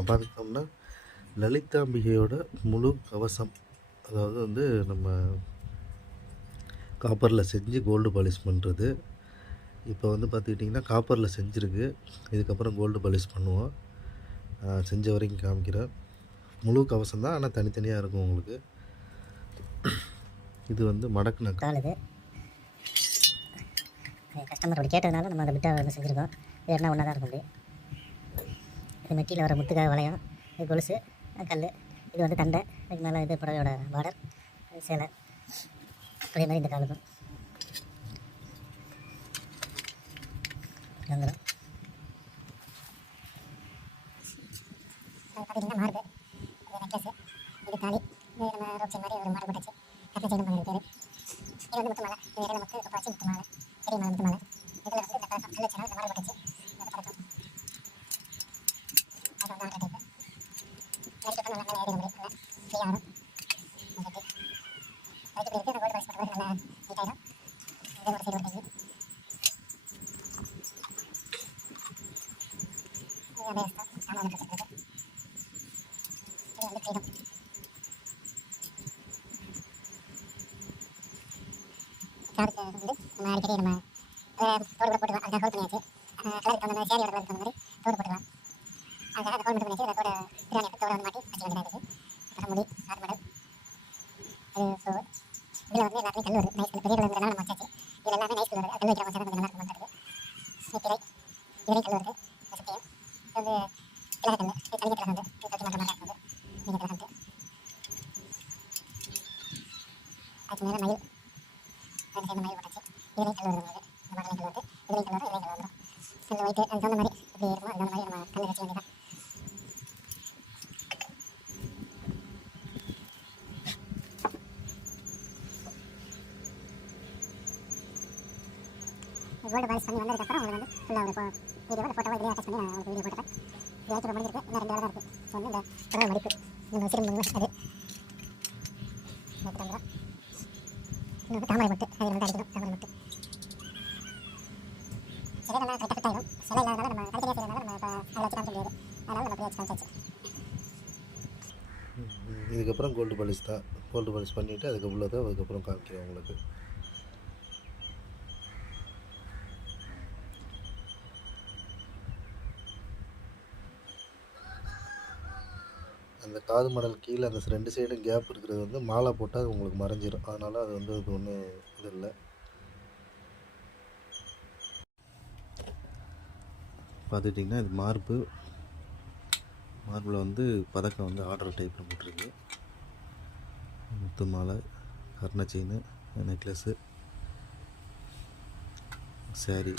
நம்ம பார்த்துக்கிட்டோம்னா லலிதாம்பிகையோட முழு கவசம் அதாவது வந்து நம்ம காப்பரில் செஞ்சு கோல்டு பாலிஷ் பண்ணுறது இப்போ வந்து பார்த்துக்கிட்டிங்கன்னா காப்பரில் செஞ்சுருக்கு. இதுக்கப்புறம் கோல்டு பாலிஷ் பண்ணுவோம். செஞ்ச வரைக்கும் காமிக்கிறேன். முழு கவசம் தான் ஆனால் தனித்தனியாக இருக்கும் உங்களுக்கு. இது வந்து மடக்குன கால் கஸ்டமர் அப்படி கேட்டதுனால நம்ம அந்த பிட்டை வந்து செஞ்சுருக்கோம். இது என்ன ஒன்றா தான் இருக்கும் அப்படி இது மெட்டியில் வர முத்துக்காக வளையம் இது கொலுசு கல் இது வந்து தண்டை இதுக்கு மேலே இது புடவையோட பார்டர் சேலை. அதே மாதிரி இந்த காலுக்கும் வந்துடும். பார்த்தீங்கன்னா மார்பு இது நெக்லஸ் இது தாலி இது நம்ம ரோப் மாதிரி ஒரு மார்பு போட்டாச்சு. கட்டின செயின் பண்ணி பேர். இது வந்து முத்து மாலை இது வேறு நமக்கு இப்போ வச்சு முத்து மாலை பெரிய மாலை முத்து மாலை இதில் வந்து இந்த பழக்கம் கல் வச்சனால இந்த மார்பு போட்டாச்சு இந்த பழக்கம் அது வந்து ஆர்டர் டைப்பு நெக்ஸ்ட் பண்ண நல்லா ஏறி முடியும் நல்லா ஃப்ரீயாக வரும் அதுக்கு அதுக்கு இருக்கு அந்த கோல்டு பாய்ஸ் பண்ணுறது நல்லா நீட்டாயிடும் ஒரு சைடு ஒரு கை இது சாமான் இது வந்து ஃப்ரீடம் காருக்கு வந்து நம்ம அடிக்கடி நம்ம தோடு கூட போட்டுக்கலாம். ஹோல் பண்ணியாச்சு. கலருக்கு தகுந்த மாதிரி சேரியோட கலருக்கு தகுந்த மாதிரி தோடு போட்டுக்கலாம். அதுக்காக அந்த ஹோல் மட்டும் பண்ணியாச்சு. அந்த தோட பிரியாணி தோட வந்து மாட்டி வச்சு வேண்டியதாக இருக்குது ஸோ இதில் வந்து எல்லாத்துலேயும் கல் வருது நைஸ் பெரிய கல் இருக்கிறனால நம்ம வச்சாச்சு இதில் எல்லாமே நைஸ் கல் வருது கல் வைக்கிற கொஞ்சம் நல்லா இருக்கும் பண்ணுறது திரை இதுலேயும் கல் வருது சத்தியம் வந்து கிழக்கல் கிழக்கு நீங்கள் கிழக்கு அதுக்கு மேலே மயில் மயில் போட்டாச்சு இதுலேயும் கல் வருது உங்களுக்கு இந்த மாடலையும் கல் வருது இதுலேயும் கல் வரும் இதுலேயும் கல் வந்துடும் இந்த ஒயிட்டு அதுக்கு தகுந்த மாதிரி எப்படி இருக்குமோ அதுக்கு தகுந்த மாதிரி நம்ம கல் வச்சு வேண்டியதான் கோல்டு பாலிஷ் பண்ணி வந்ததுக்கப்புறம் உங்களுக்கு வந்து ஃபுல்லாக ஒரு வீடியோவை ஃபோட்டோவை இதிலே அட்டாச் பண்ணி நான் உங்களுக்கு வீடியோ போட்டுறேன் இது ஆயிரத்தி முடிஞ்சிருக்கு இன்னும் ரெண்டு வேலை தான் இருக்குது ஸோ வந்து இந்த புடவை மடிப்பு நம்ம சிறும்பு அது. வந்துடும் இன்னும் தாமரை மட்டு. அது வந்து அடிக்கணும் தாமரை மட்டு. சிலை நல்லா கரெக்டாக ஃபிட் ஆகிடும் சிலை இல்லாதனால நம்ம செய்யறதுனால நம்ம இப்போ அதில் வச்சு காமிக்க முடியாது. நம்ம அப்படியே வச்சு காமிச்சாச்சு. இதுக்கப்புறம் கோல்டு பாலிஷ் தான். கோல்டு பாலிஷ் பண்ணிவிட்டு அதுக்கு உள்ளதை அதுக்கப்புறம் காமிக்கிறேன் உங்களுக்கு. அந்த காது மடல் கீழே அந்த ரெண்டு சைடும் கேப் இருக்கிறது வந்து மாலை போட்டால் அது உங்களுக்கு மறைஞ்சிரும். அதனால் அது வந்து அது ஒன்றும் இது இல்லை பார்த்துட்டிங்கன்னா இது மார்பு. மார்பில் வந்து பதக்கம் வந்து ஆர்டர் டைப்பில் போட்டிருக்கு. முத்து மாலை கர்ண செயின் நெக்லஸ்ஸு சாரி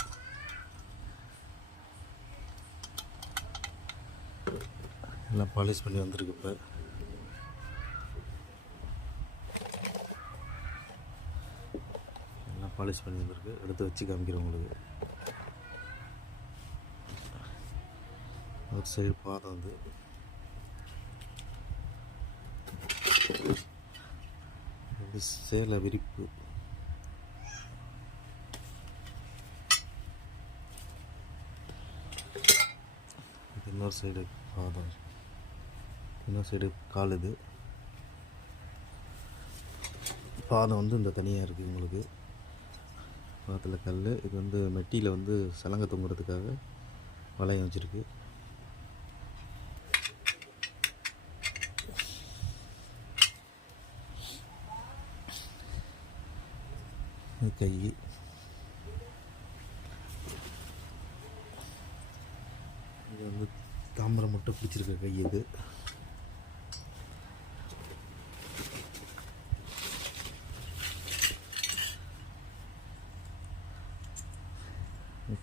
எல்லாம் பாலிஷ் பண்ணி வந்திருக்கு இப்போ. எல்லாம் பாலிஷ் பண்ணி வந்திருக்கு. எடுத்து வச்சு காமிக்கிறேன் உங்களுக்கு. ஒரு சைடு பாதம் வந்து இது சேலை விரிப்பு. இது இன்னொரு சைடு பாதம். இன்னொரு சைடு கால் இது. பாதம் வந்து இந்த தனியாக இருக்குது உங்களுக்கு. பாதத்தில் கல் இது வந்து மெட்டியில் வந்து சலங்கை தொங்குறதுக்காக வளையம் வச்சுருக்கு. கை. இது வந்து தாமரை மட்டும் பிடிச்சிருக்க கை இது.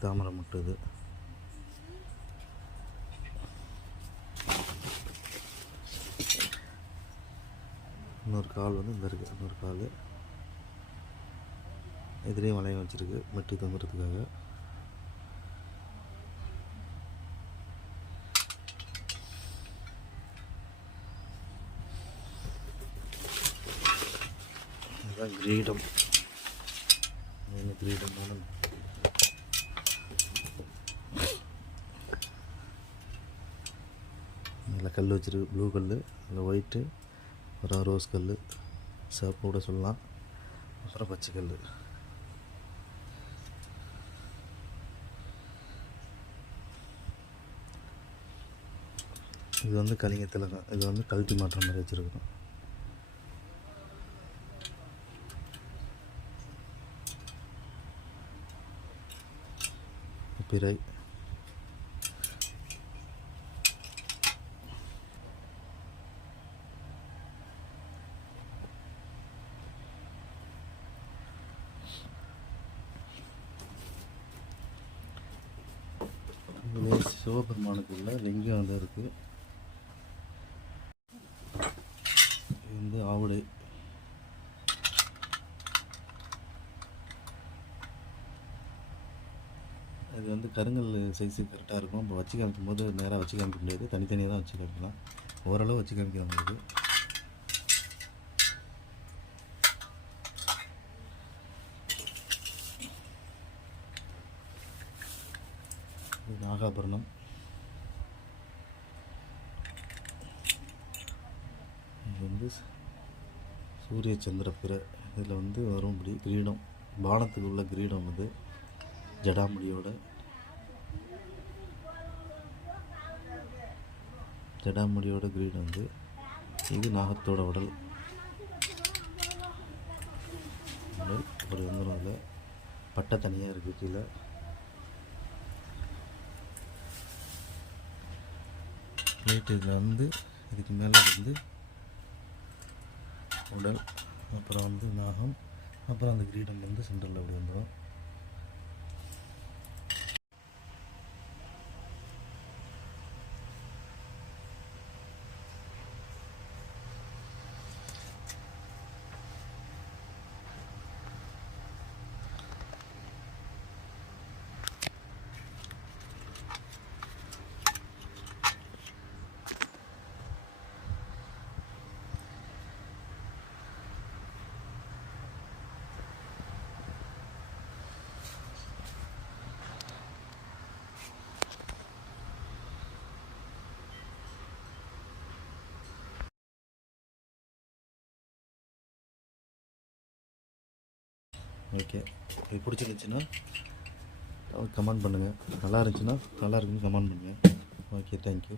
தாமரை மட்டுது இன்னொரு கால் வந்து இந்த இருக்குது இன்னொரு கால். இதுலேயும் வளையம் வச்சுருக்கு மெட்டு தொங்குறதுக்காக இதுதான் கிரீடம். என்ன கிரீடம் இதில் கல் வச்சுருக்கு ப்ளூ கல் அதில் ஒயிட்டு அப்புறம் ரோஸ் கல் சிவப்பு கூட சொல்லலாம். அப்புறம் பச்சை கல் இது வந்து கலிங்கத்தில் தான். இது வந்து கழட்டி மாற்ற மாதிரி வச்சுருக்கோம் பிறை. இதில் சிவபெருமானுக்கு லிங்கம் வந்து இருக்குது இது வந்து ஆவுடை. அது வந்து கருங்கல் சைஸு கரெக்டாக இருக்கும். இப்போ வச்சு காமிக்கும் போது நேராக வச்சு காமிக்க முடியாது. தனித்தனியாக தான் வச்சு காமிக்கலாம். ஓரளவு வச்சு காமிக்கிறாங்க உங்களுக்கு இது நாகாபரணம் இது வந்து சூரிய சந்திர பிறை இதில் வந்து வரும் இப்படி கிரீடம் பானத்துக்கு உள்ள கிரீடம் வந்து ஜடாமுடியோட ஜடாமுடியோட கிரீடம் வந்து இது நாகத்தோட உடல் உடல் ஒரு வந்துடும் அதில் பட்டை தனியாக இருக்குது கீழே பிளேட் இதில் வந்து இதுக்கு மேலே வந்து உடல் அப்புறம் வந்து நாகம் அப்புறம் அந்த கிரீடம் வந்து சென்டரில் அப்படி வந்துடும் ஓகே இது பிடிச்சிருந்துச்சுன்னா கமெண்ட் பண்ணுங்கள் நல்லா இருந்துச்சுன்னா நல்லா இருக்குன்னு கமெண்ட் பண்ணுங்கள் ஓகே தேங்க்யூ